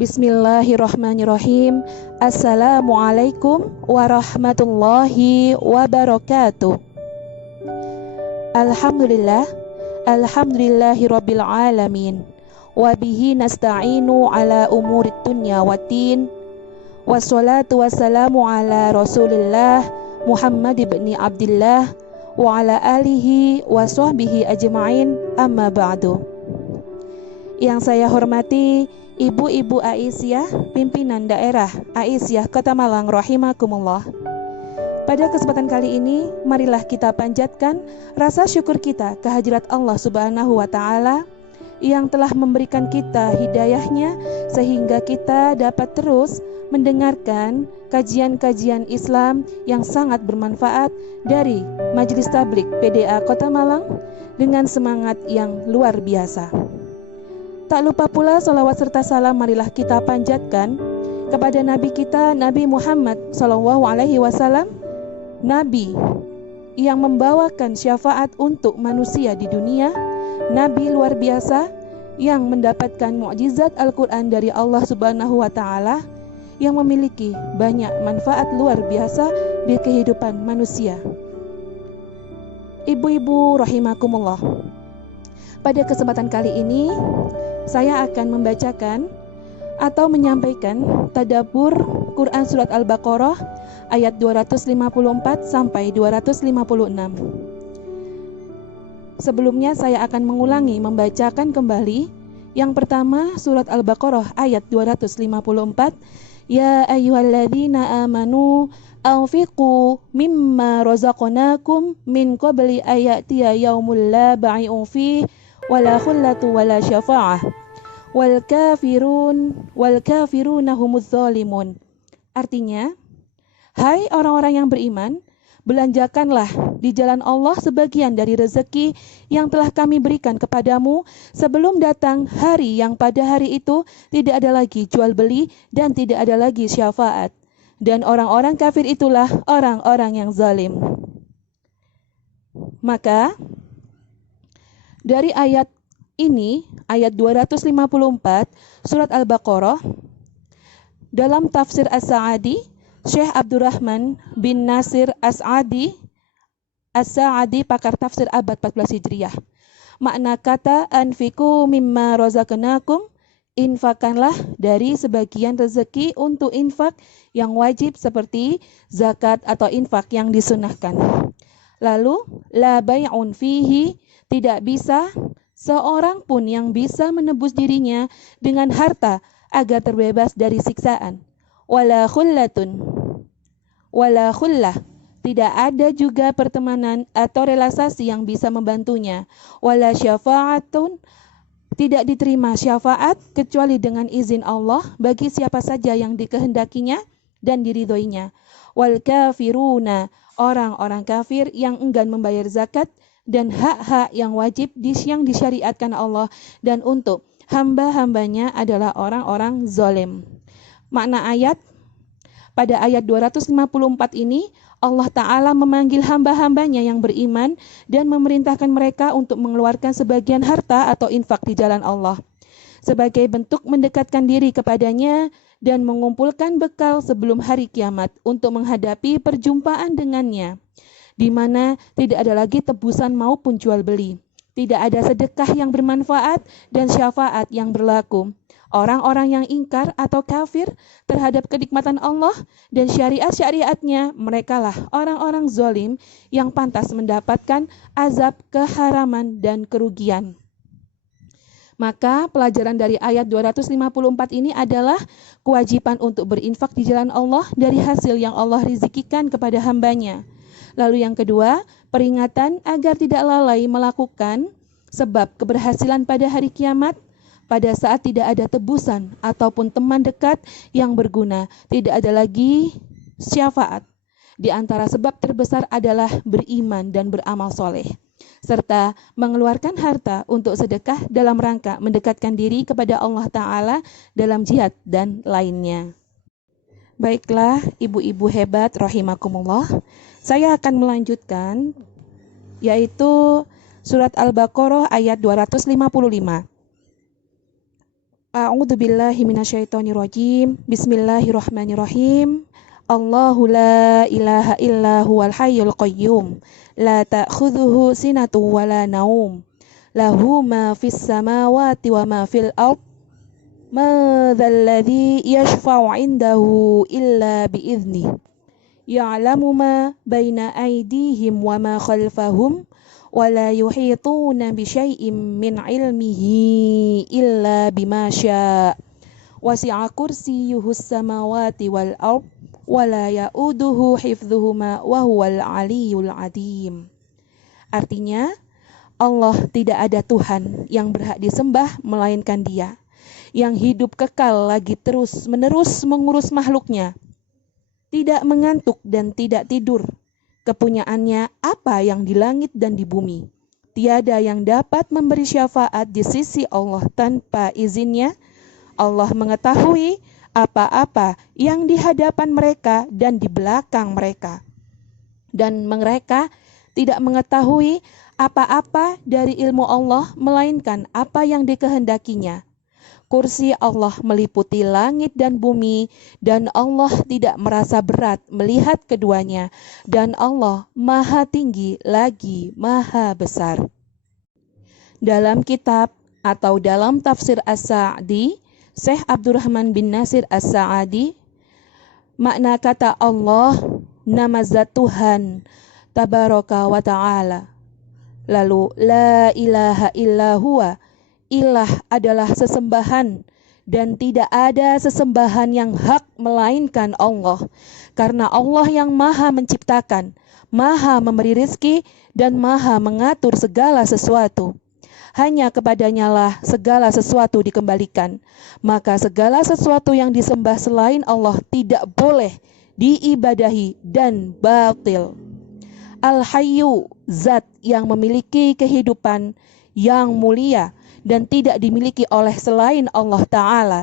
Bismillahirrahmanirrahim. Assalamualaikum warahmatullahi wabarakatuh. Alhamdulillah, alhamdulillahi rabbil alamin. Wabihi nasta'inu ala umurid dunya waddin. Wassalatu wassalamu ala rasulillah Muhammad ibn Abdillah wa ala alihi wa sahbihi ajma'in, amma ba'du. Yang saya hormati Ibu-ibu Aisyah, pimpinan daerah Aisyah Kota Malang rahimakumullah. Pada kesempatan kali ini, marilah kita panjatkan rasa syukur kita kehadirat Allah Subhanahu wa taala yang telah memberikan kita hidayahnya sehingga kita dapat terus mendengarkan kajian-kajian Islam yang sangat bermanfaat dari Majelis Tablik PDA Kota Malang dengan semangat yang luar biasa. Tak lupa pula salawat serta salam marilah kita panjatkan kepada Nabi kita, Nabi Muhammad SAW, Nabi yang membawakan syafaat untuk manusia di dunia, Nabi luar biasa yang mendapatkan mukjizat Al-Quran dari Allah Subhanahu wa Ta'ala, yang memiliki banyak manfaat luar biasa di kehidupan manusia. Ibu-ibu rahimakumullah, pada kesempatan kali ini saya akan membacakan atau menyampaikan tadabbur Quran Surat Al-Baqarah ayat 254 sampai 256. Sebelumnya saya akan mengulangi membacakan kembali. Yang pertama, Surat Al-Baqarah ayat 254. Ya ayyuhalladzina amanu anfiqu mimma razaqnakum min qabli ayatiya yaumul la bai'un fihi wala khullatu wala syafa'ah wal kafiruna humuz zalimun. Artinya, hai orang-orang yang beriman, belanjakanlah di jalan Allah sebagian dari rezeki yang telah kami berikan kepadamu sebelum datang hari yang pada hari itu tidak ada lagi jual beli dan tidak ada lagi syafaat, dan orang-orang kafir itulah orang-orang yang zalim. Maka dari ayat ini, ayat 254 Surat Al-Baqarah, dalam tafsir As-Sa'adi, Syekh Abdurrahman bin Nasir As-Sa'adi, pakar tafsir abad 14 Hijriah. Makna kata anfiku mimma razaqnakum, infakkanlah dari sebagian rezeki untuk infak yang wajib seperti zakat atau infak yang disunahkan. Lalu, la bai'un fihi, tidak bisa seorang pun yang bisa menebus dirinya dengan harta agar terbebas dari siksaan. Wala khullah, tidak ada juga pertemanan atau relasi yang bisa membantunya. Wala syafa'atun, tidak diterima syafaat kecuali dengan izin Allah bagi siapa saja yang dikehendakinya dan diridhoinya. Wal kafiruna, orang-orang kafir yang enggan membayar zakat dan hak-hak yang wajib yang disyariatkan Allah, dan untuk hamba-hambanya adalah orang-orang zalim. Makna ayat, pada ayat 254 ini Allah Ta'ala memanggil hamba-hambanya yang beriman dan memerintahkan mereka untuk mengeluarkan sebagian harta atau infak di jalan Allah sebagai bentuk mendekatkan diri kepadanya dan mengumpulkan bekal sebelum hari kiamat untuk menghadapi perjumpaan dengannya, di mana tidak ada lagi tebusan maupun jual beli, tidak ada sedekah yang bermanfaat dan syafaat yang berlaku. Orang-orang yang ingkar atau kafir terhadap kenikmatan Allah dan syariat-syariatnya, merekalah orang-orang zalim yang pantas mendapatkan azab, keharaman, dan kerugian. Maka pelajaran dari ayat 254 ini adalah kewajiban untuk berinfak di jalan Allah dari hasil yang Allah rezekikan kepada hambanya. Lalu yang kedua, peringatan agar tidak lalai melakukan sebab keberhasilan pada hari kiamat pada saat tidak ada tebusan ataupun teman dekat yang berguna, tidak ada lagi syafaat. Di antara sebab terbesar adalah beriman dan beramal soleh, serta mengeluarkan harta untuk sedekah dalam rangka mendekatkan diri kepada Allah Ta'ala dalam jihad dan lainnya. Baiklah, ibu-ibu hebat rahimakumullah, saya akan melanjutkan, yaitu Surat Al-Baqarah ayat 255. A'udzu billahi minasyaitonir rajim. Bismillahirrahmanirrahim. Allahu la ilaha illa huwal hayyul qayyum. La ta'khudhuhu sinatun wa la naum. Lahu ma fis samawati wa ma fil ard. Ma dzal ladzi yashfa'u 'indahu illa bi'idznih. Ya'lamu ma baina aydihim wa ma khalfahum. ولا يحيطون بشيء من علمه إلا بما شاء وسع كرسيه السماوات والأرض ولا يؤوده حفظهما وهو العلي العظيم. Artinya, Allah tidak ada Tuhan yang berhak disembah melainkan Dia, yang hidup kekal lagi terus-menerus mengurus makhluknya, tidak mengantuk dan tidak tidur. Kepunyaannya apa yang di langit dan di bumi. Tiada yang dapat memberi syafaat di sisi Allah tanpa izinnya. Allah mengetahui apa-apa yang di hadapan mereka dan di belakang mereka. Dan mereka tidak mengetahui apa-apa dari ilmu Allah melainkan apa yang dikehendakinya. Kursi Allah meliputi langit dan bumi, dan Allah tidak merasa berat melihat keduanya, dan Allah maha tinggi lagi maha besar. Dalam kitab atau dalam tafsir As-Sa'di, Syekh Abdurrahman bin Nasir As-Sa'di, makna kata Allah, nama zat Tuhan, Tabaraka wa Ta'ala. Lalu, la ilaha illa huwa, ilah adalah sesembahan dan tidak ada sesembahan yang hak melainkan Allah. Karena Allah yang maha menciptakan, maha memberi rizki dan maha mengatur segala sesuatu. Hanya kepadanya lah segala sesuatu dikembalikan. Maka segala sesuatu yang disembah selain Allah tidak boleh diibadahi dan batil. Al-Hayyu, zat yang memiliki kehidupan yang mulia dan tidak dimiliki oleh selain Allah Ta'ala.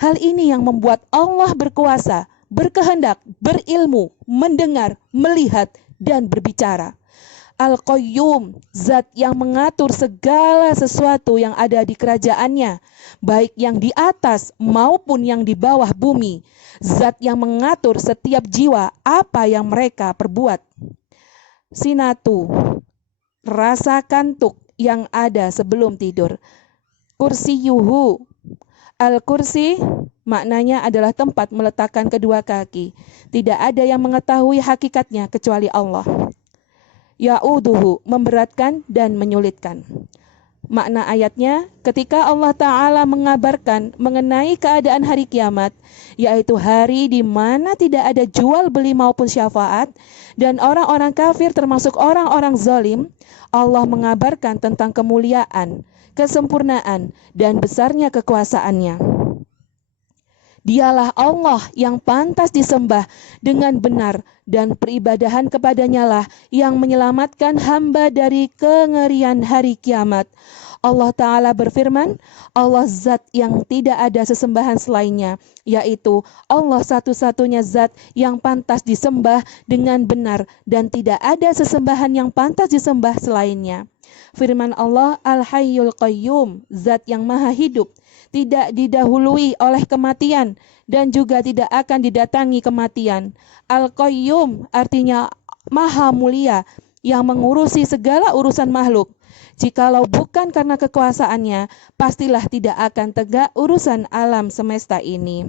Hal ini yang membuat Allah berkuasa, berkehendak, berilmu, mendengar, melihat, dan berbicara. Al-Qayyum, zat yang mengatur segala sesuatu yang ada di kerajaannya, baik yang di atas maupun yang di bawah bumi. Zat yang mengatur setiap jiwa apa yang mereka perbuat. Sinatu, rasa kantuk yang ada sebelum tidur. Kursiyuhu, al-kursi maknanya adalah tempat meletakkan kedua kaki. Tidak ada yang mengetahui hakikatnya kecuali Allah. Ya'uduhu, memberatkan dan menyulitkan. Makna ayatnya, ketika Allah Ta'ala mengabarkan mengenai keadaan hari kiamat, yaitu hari di mana tidak ada jual beli maupun syafaat, dan orang-orang kafir termasuk orang-orang zalim, Allah mengabarkan tentang kemuliaan, kesempurnaan, dan besarnya kekuasaannya. Dialah Allah yang pantas disembah dengan benar, dan peribadahan kepadanya lah yang menyelamatkan hamba dari kengerian hari kiamat. Allah Ta'ala berfirman, Allah zat yang tidak ada sesembahan selainnya, yaitu Allah satu-satunya zat yang pantas disembah dengan benar dan tidak ada sesembahan yang pantas disembah selainnya. Firman Allah, Al-Hayyul Qayyum, zat yang maha hidup, tidak didahului oleh kematian dan juga tidak akan didatangi kematian. Al-Qayyum artinya maha mulia yang mengurusi segala urusan makhluk. Jikalau bukan karena kekuasaannya, pastilah tidak akan tegak urusan alam semesta ini.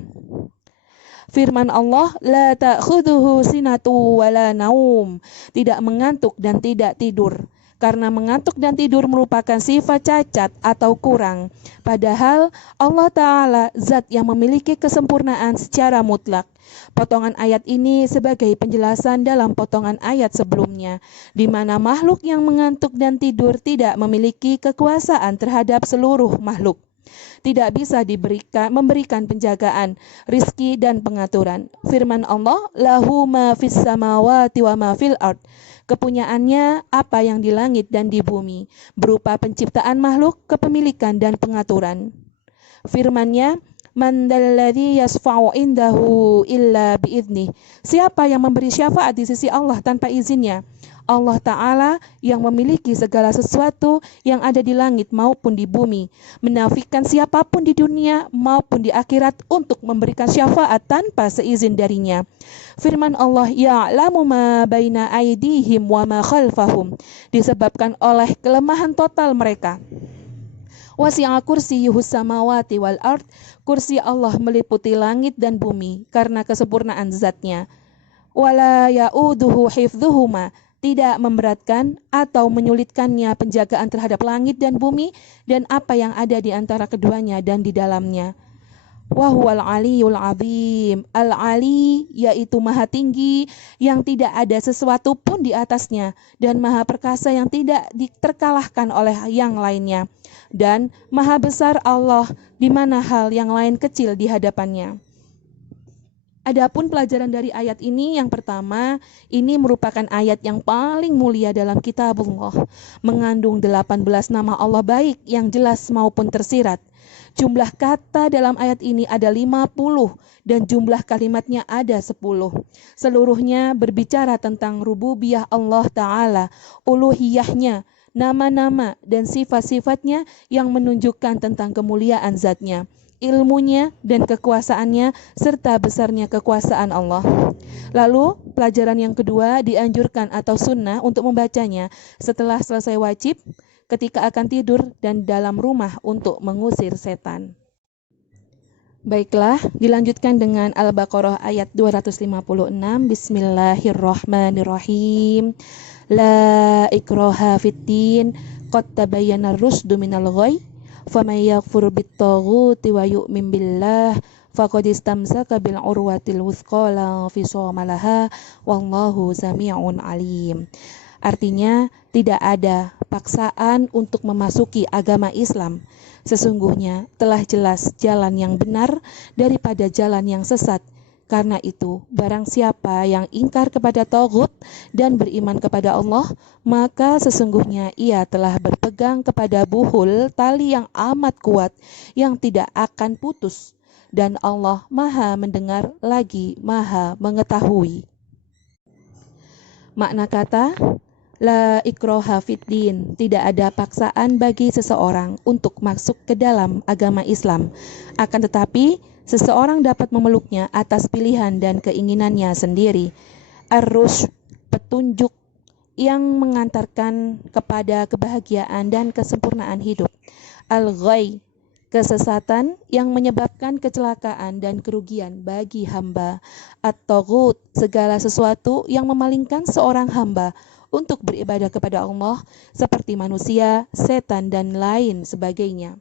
Firman Allah, la ta'khudhuhu sinatu wa la naum, tidak mengantuk dan tidak tidur. Karena mengantuk dan tidur merupakan sifat cacat atau kurang. Padahal Allah Ta'ala zat yang memiliki kesempurnaan secara mutlak. Potongan ayat ini sebagai penjelasan dalam potongan ayat sebelumnya, di mana makhluk yang mengantuk dan tidur tidak memiliki kekuasaan terhadap seluruh makhluk. Tidak bisa memberikan penjagaan, rizki dan pengaturan. Firman Allah, lahu ma fis samawati wa ma fil ard. Kepunyaannya apa yang di langit dan di bumi, berupa penciptaan makhluk, kepemilikan dan pengaturan. Firman-Nya, man dalladzi yasfa'u indahu illa bi'idznih. Siapa yang memberi syafaat di sisi Allah tanpa izinnya? Allah Ta'ala yang memiliki segala sesuatu yang ada di langit maupun di bumi, menafikan siapapun di dunia maupun di akhirat untuk memberikan syafaat tanpa seizin darinya. Firman Allah, ya'lamu ma baina aydihim wa ma khalfahum, disebabkan oleh kelemahan total mereka. Wasi'a kursiyuhus samawati wal ard, kursi Allah meliputi langit dan bumi karena kesempurnaan zatnya. Wala ya'uduhu hifdhuhuma, tidak memberatkan atau menyulitkannya penjagaan terhadap langit dan bumi dan apa yang ada di antara keduanya dan di dalamnya. Wahuwal aliyul azim, al-ali yaitu maha tinggi yang tidak ada sesuatu pun di atasnya, dan maha perkasa yang tidak terkalahkan oleh yang lainnya, dan maha besar Allah di mana hal yang lain kecil di hadapannya. Adapun pelajaran dari ayat ini, yang pertama, ini merupakan ayat yang paling mulia dalam kitabullah, mengandung 18 nama Allah baik yang jelas maupun tersirat. Jumlah kata dalam ayat ini ada 50 dan jumlah kalimatnya ada 10. Seluruhnya berbicara tentang rububiyah Allah Ta'ala, uluhiyahnya, nama-nama dan sifat-sifatnya yang menunjukkan tentang kemuliaan zatnya, ilmunya dan kekuasaannya, serta besarnya kekuasaan Allah. Lalu, pelajaran yang kedua, dianjurkan atau sunnah untuk membacanya setelah selesai wajib, ketika akan tidur, dan dalam rumah untuk mengusir setan. Baiklah, dilanjutkan dengan Al-Baqarah ayat 256. Bismillahirrahmanirrahim. La ikraha fiddin, qad tabayyana ar-rusydu minal ghayy, faman yakfur bit-taghuti wa yu'min billah faqad istamsaka bil urwatil wuthqa la fisama laha wallahu sami'un alim. Artinya, tidak ada paksaan untuk memasuki agama Islam. Sesungguhnya telah jelas jalan yang benar daripada jalan yang sesat. Karena itu, barang siapa yang ingkar kepada taghut dan beriman kepada Allah, maka sesungguhnya ia telah berpegang kepada buhul tali yang amat kuat yang tidak akan putus. Dan Allah Maha mendengar lagi Maha mengetahui. Makna kata La ikraha fiddin, tidak ada paksaan bagi seseorang untuk masuk ke dalam agama Islam. Akan tetapi, seseorang dapat memeluknya atas pilihan dan keinginannya sendiri. Ar-rusyd, petunjuk yang mengantarkan kepada kebahagiaan dan kesempurnaan hidup. Al-ghayy, kesesatan yang menyebabkan kecelakaan dan kerugian bagi hamba. At-taghut, segala sesuatu yang memalingkan seorang hamba untuk beribadah kepada Allah seperti manusia, setan, dan lain sebagainya.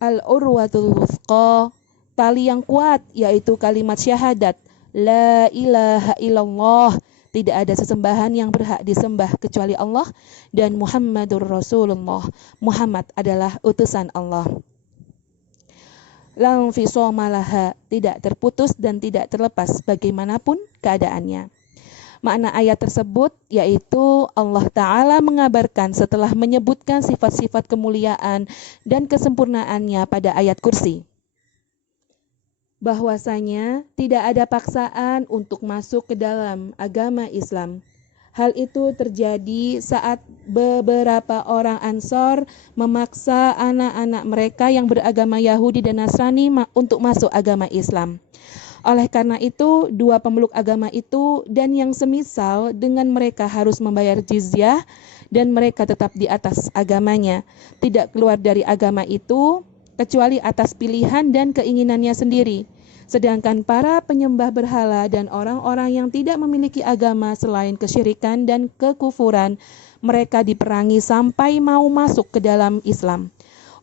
Al-urwatul wuthqa, tali yang kuat, yaitu kalimat syahadat, La ilaha illallah, tidak ada sesembahan yang berhak disembah kecuali Allah, dan Muhammadur Rasulullah, Muhammad adalah utusan Allah. La fisama laha, tidak terputus dan tidak terlepas bagaimanapun keadaannya. Makna ayat tersebut yaitu Allah Ta'ala mengabarkan setelah menyebutkan sifat-sifat kemuliaan dan kesempurnaannya pada ayat kursi, bahwasanya tidak ada paksaan untuk masuk ke dalam agama Islam. Hal itu terjadi saat beberapa orang Ansor memaksa anak-anak mereka yang beragama Yahudi dan Nasrani untuk masuk agama Islam. Oleh karena itu, dua pemeluk agama itu dan yang semisal dengan mereka harus membayar jizyah dan mereka tetap di atas agamanya, tidak keluar dari agama itu kecuali atas pilihan dan keinginannya sendiri. Sedangkan para penyembah berhala dan orang-orang yang tidak memiliki agama selain kesyirikan dan kekufuran, mereka diperangi sampai mau masuk ke dalam Islam,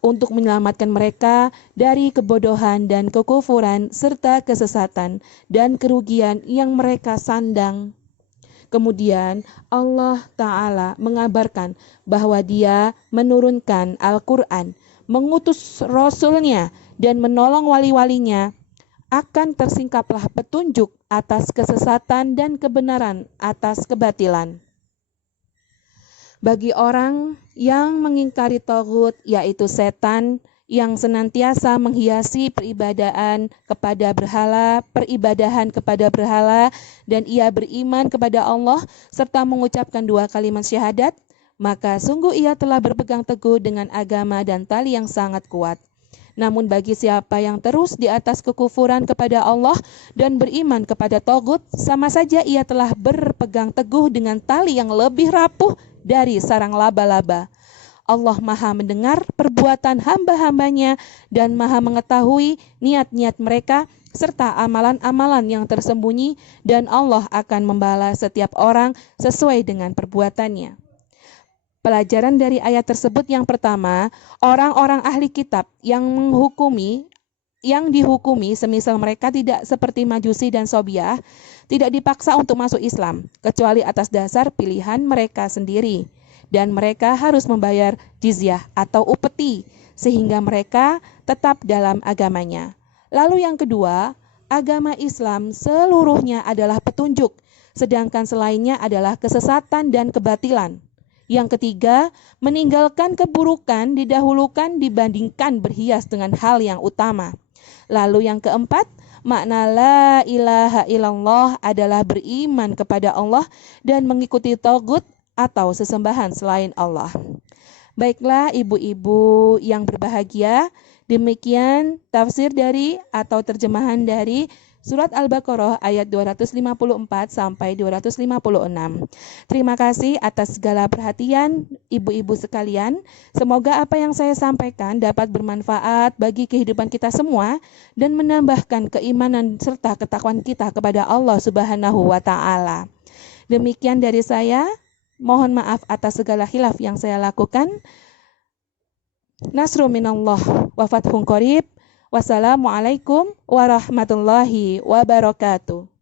untuk menyelamatkan mereka dari kebodohan dan kekufuran serta kesesatan dan kerugian yang mereka sandang. Kemudian Allah Ta'ala mengabarkan bahwa Dia menurunkan Al-Quran, mengutus Rasul-Nya dan menolong wali-walinya, akan tersingkaplah petunjuk atas kesesatan dan kebenaran atas kebatilan. Bagi orang yang mengingkari taghut, yaitu setan, yang senantiasa menghiasi peribadahan kepada berhala, dan ia beriman kepada Allah serta mengucapkan 2 kalimat syahadat, maka sungguh ia telah berpegang teguh dengan agama dan tali yang sangat kuat. Namun bagi siapa yang terus di atas kekufuran kepada Allah dan beriman kepada Tagut, sama saja ia telah berpegang teguh dengan tali yang lebih rapuh dari sarang laba-laba. Allah Maha mendengar perbuatan hamba-hambanya dan Maha mengetahui niat-niat mereka serta amalan-amalan yang tersembunyi, dan Allah akan membalas setiap orang sesuai dengan perbuatannya. Pelajaran dari ayat tersebut yang pertama, orang-orang ahli kitab yang dihukumi semisal mereka tidak seperti Majusi dan Sobiah, tidak dipaksa untuk masuk Islam, kecuali atas dasar pilihan mereka sendiri. Dan mereka harus membayar jizyah atau upeti, sehingga mereka tetap dalam agamanya. Lalu yang kedua, agama Islam seluruhnya adalah petunjuk, sedangkan selainnya adalah kesesatan dan kebatilan. Yang ketiga, meninggalkan keburukan didahulukan dibandingkan berhias dengan hal yang utama. Lalu yang keempat, makna la ilaha illallah adalah beriman kepada Allah dan mengikuti tagut atau sesembahan selain Allah. Baiklah ibu-ibu yang berbahagia, demikian tafsir dari atau terjemahan dari Surat Al-Baqarah ayat 254 sampai 256. Terima kasih atas segala perhatian ibu-ibu sekalian. Semoga apa yang saya sampaikan dapat bermanfaat bagi kehidupan kita semua dan menambahkan keimanan serta ketakwaan kita kepada Allah Subhanahu wa taala. Demikian dari saya. Mohon maaf atas segala khilaf yang saya lakukan. Nasru minallah wa fathun qarib. Wassalamualaikum warahmatullahi wabarakatuh.